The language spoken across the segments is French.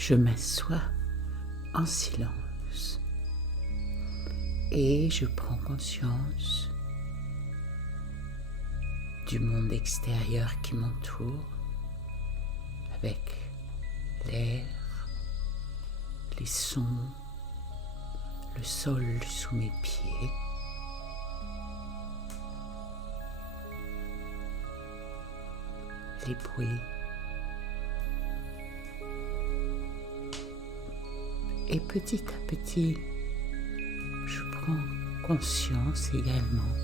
je m'assois en silence et je prends conscience du monde extérieur qui m'entoure, avec l'air, les sons, le sol sous mes pieds. Les bruits. Et petit à petit, je prends conscience également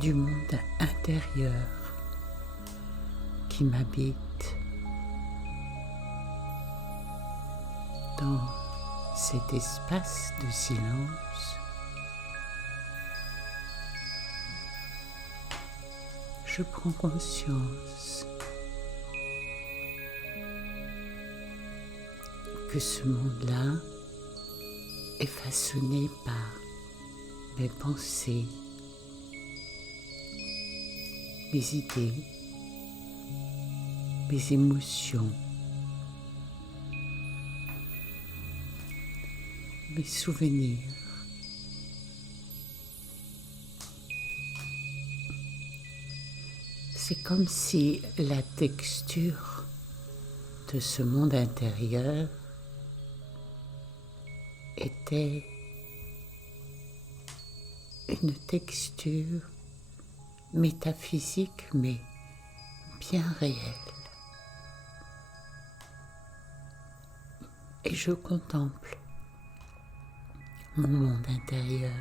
du monde intérieur qui m'habite dans cet espace de silence. Je prends conscience que ce monde-là est façonné par mes pensées, mes idées, mes émotions, mes souvenirs. C'est comme si la texture de ce monde intérieur était une texture métaphysique mais bien réelle. Et je contemple mon monde intérieur.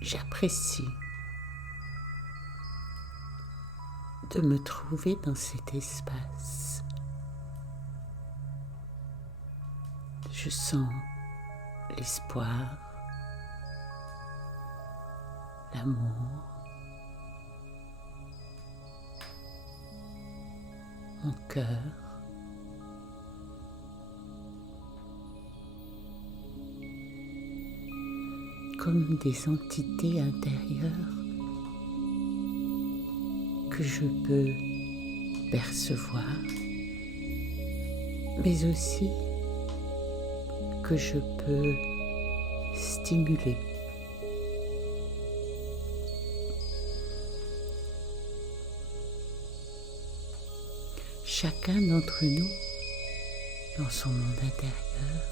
J'apprécie de me trouver dans cet espace. Je sens l'espoir, l'amour, mon cœur, comme des entités intérieures que je peux percevoir, mais aussi que je peux stimuler. Chacun d'entre nous, dans son monde intérieur,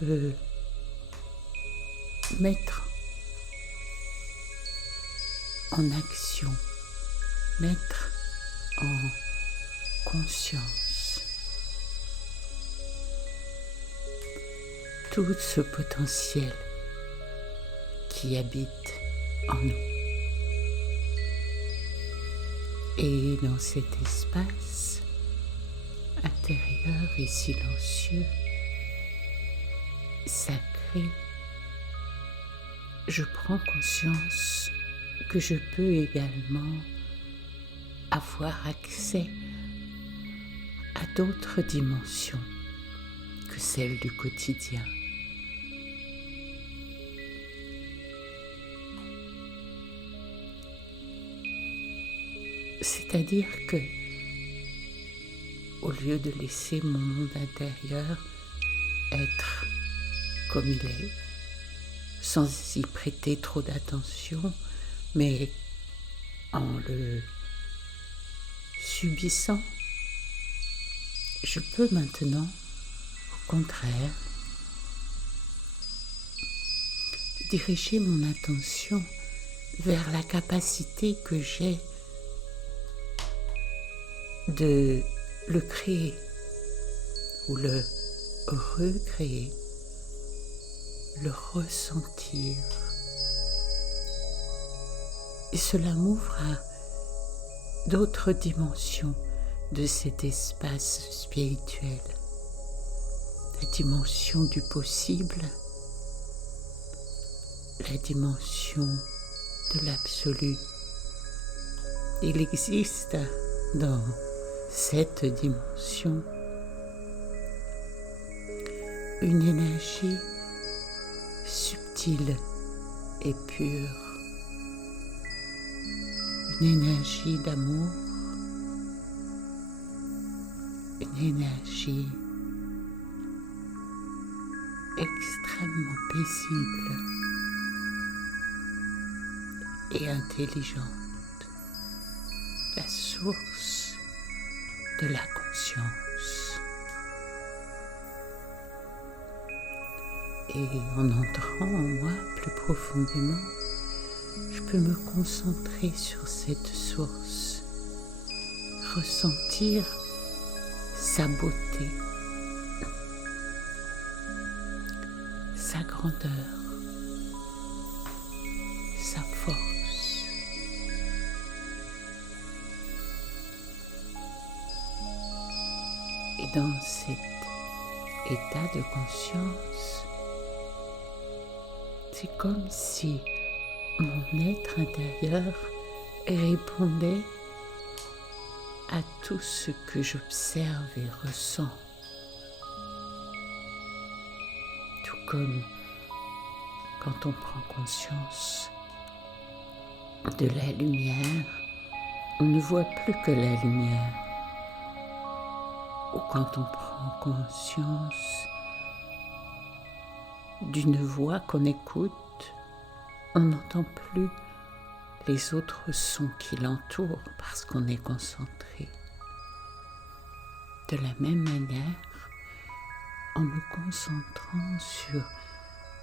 peut mettre en action, mettre en conscience tout ce potentiel qui habite en nous. Et dans cet espace intérieur et silencieux, sacré, je prends conscience que je peux également avoir accès à d'autres dimensions que celles du quotidien. C'est-à-dire que, au lieu de laisser mon monde intérieur être comme il est, sans y prêter trop d'attention, mais en le subissant, je peux maintenant, au contraire, diriger mon attention vers la capacité que j'ai de le créer ou le recréer, le ressentir. Et cela m'ouvre à d'autres dimensions de cet espace spirituel, la dimension du possible, la dimension de l'absolu. Il existe dans cette dimension une énergie subtile et pure une énergie d'amour, une énergie extrêmement paisible et intelligente, la source de la conscience. Et en entrant en moi plus profondément, je peux me concentrer sur cette source, ressentir sa beauté, sa grandeur, sa force. Et dans cet état de conscience, c'est comme si mon être intérieur répondait à tout ce que j'observe et ressens. Tout comme quand on prend conscience de la lumière, on ne voit plus que la lumière. Ou quand on prend conscience d'une voix qu'on écoute, on n'entend plus les autres sons qui l'entourent parce qu'on est concentré. De la même manière, en me concentrant sur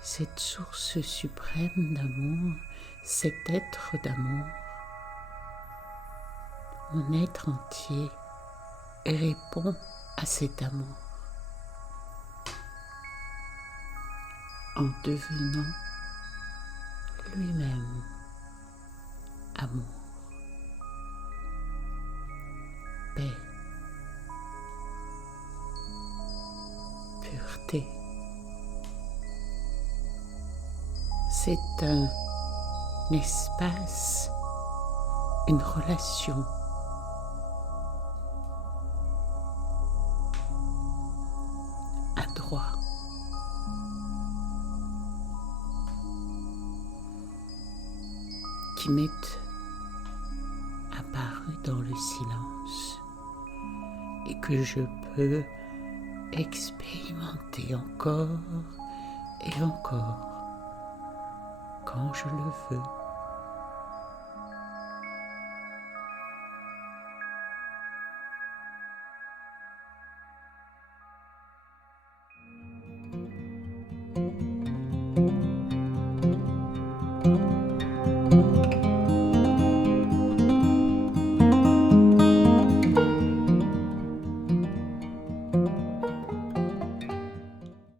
cette source suprême d'amour, cet être d'amour, mon être entier répond à cet amour en devenant lui-même amour, paix, pureté. C'est un espace, une relation à droit. Qui m'est apparu dans le silence et que je peux expérimenter encore et encore quand je le veux.